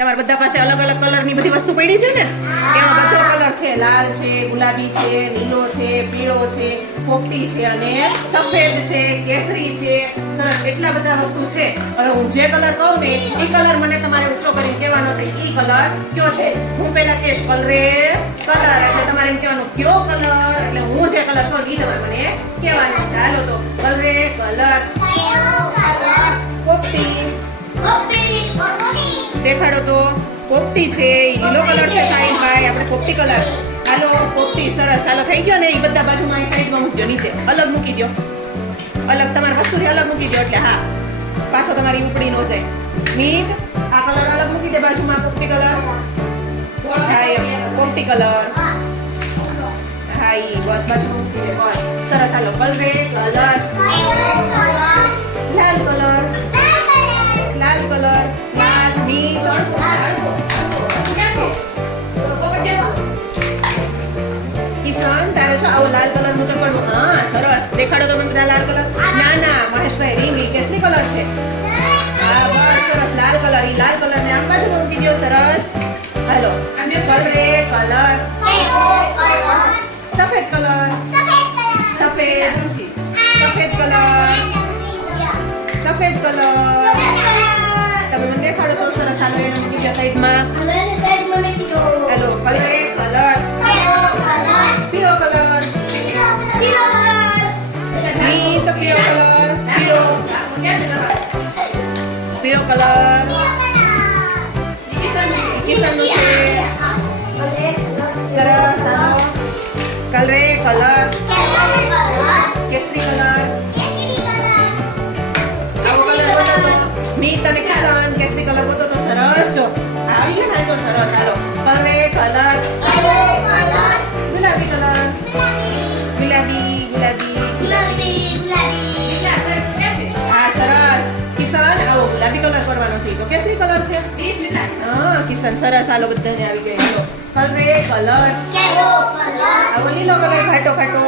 તમારા બધા પાસે અલગ અલગ કલરની બધી વસ્તુ પડી છે ને, એમાં બધો કલર છે. લાલ છે, ગુલાબી છે, લીલો છે, પીળો છે, પોપટી છે અને સફેદ છે, કેસરી છે. સરસ, એટલા બધા વસ્તુ છે. હવે હું જે કલર કહું ને એ કલર મને તમારે ઊંચો કરીને કહેવાનો છે. ઈ કલર કયો છે? હું પહેલા કહીશ કલરે કલર, એટલે તમારે એમ કહેવાનું કયો કલર, એટલે હું જે કલર કહું ઈ તમારે મને કહેવાનો છે. હાલો તો કલરે કલર. પોપટી દેખાડો તો. પોપટી છે, ઈ લીલો કલર છે સાહિલભાઈ, આપણે પોપટી કલર. હાલો પોપટી, સરસ. હાલો થઈ ગયો ને, ઈ બધા બાજુમાં અહીં સાઈડમાં મૂકજો, નીચે અલગ મૂકી દો. અલગ તમારી વસ્તુથી અલગ મૂકી દો, એટલે હા પાછો તમારી ઉપડી ન જાય. મીત આ કલર અલગ મૂકી દે બાજુમાં. પોપટી કલર, હા એમ પોપટી કલર, હા ઈ બસ બાજુમાં મૂકી દે, બસ સરસ. હાલો કલરે કલર. લાલ કલર, લાલ કલર, લાલ. મીત કિશન તારે છો આવો લાલ કલર નું ચપડું. હા સરસ, દેખાડો તમે બધા લાલ કલર. ના ના મહેશભાઈ, રીંગ કેસરી કલર છે. હા બસ સરસ, લાલ કલર. ઈ લાલ કલર ને આમ બાજુ મૂકી દો, સરસ. હાલો કલરે કલર. સફેદ કલર, સફેદ, સફેદ કલર, સફેદ કલર. તમે મને દેખાડો તો સરસ. હાલો એને મૂકી દો સાઈડમાં. હેલો કલરે કલર. પીળો કલર. મીત પીળો કલર. પીળો કલર. કિશનનું છે. સરસ. હાલો કલરે કલર. કેસરી કલર. આવો કલર બતાવો. મીત અને કિશન કેસરી કલર બતાવો તો સરસ. જો આવી ગયો ને, જો સરસ. હાલો કલરે કલર. ગુલાબી કલર. ગુલાબી, ગુલાબી, હા સરસ. કિશન આવો ગુલાબી કલર કરવાનો છે. તો કેસરી કલર છે. હા કિશન સરસ. હાલો બધાને આવી ગઈ. હાલો કલરે કલર. આવો લીલો કલર. ઘાટો ઘાટો.